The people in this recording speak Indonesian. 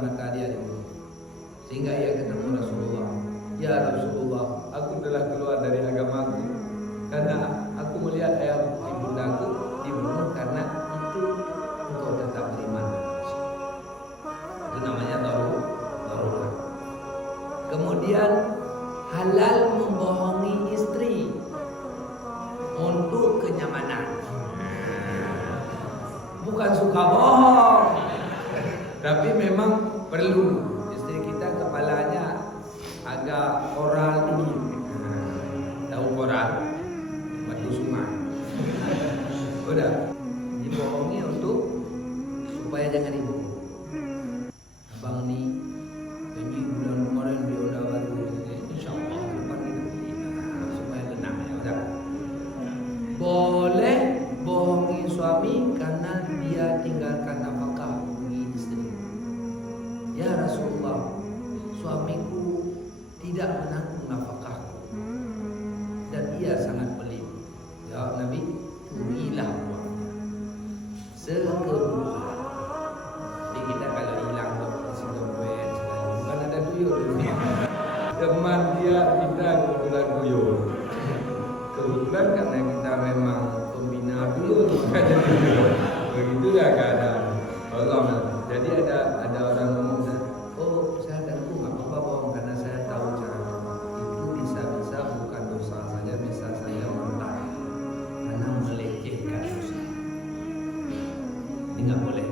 depan mata dia dibunuh. Sehingga ia ketemu Rasulullah. Ya Rasulullah, aku telah keluar dari agamaku karena aku melihat ayah ibundaku dibunuh karena itu engkau tetap beriman. Itu namanya darurat. Kemudian halal membohongi istri untuk kenyamanan. Bukan suka bohong, tapi memang perlu. Istri kita kepalanya agak koral tinggi. Tahu koral? Batu sungai. Udah dibohongi untuk supaya jangan ibu. Abang nih janji bulan kemarin dia udah baru ini, insyaallah depan kita supaya tenang ya. Udah. Boleh bohongi suami karena dia tinggalkan nafkah bagi istri. Ya Rasulullah, suamiku tidak menanggung nafkahku dan ia sangat pelit. Ya Nabi, curilah uangnya sekebutuhan. Jadi kita kalau hilang kasih dompet sekali, bukan ada tuyul. Teman dia kita kebetulan tuyul. Kebetulan karena kita memang pembina tuyul, bukan tuyul. Begitulah keadaan. Allah. Jadi ada orang ngomong, oh saya aku nggak apa-apa bohong karena saya tahu cara itu bisa bukan dosa saja, bisa saya murtad karena melecehkan dosa. Ini nggak boleh.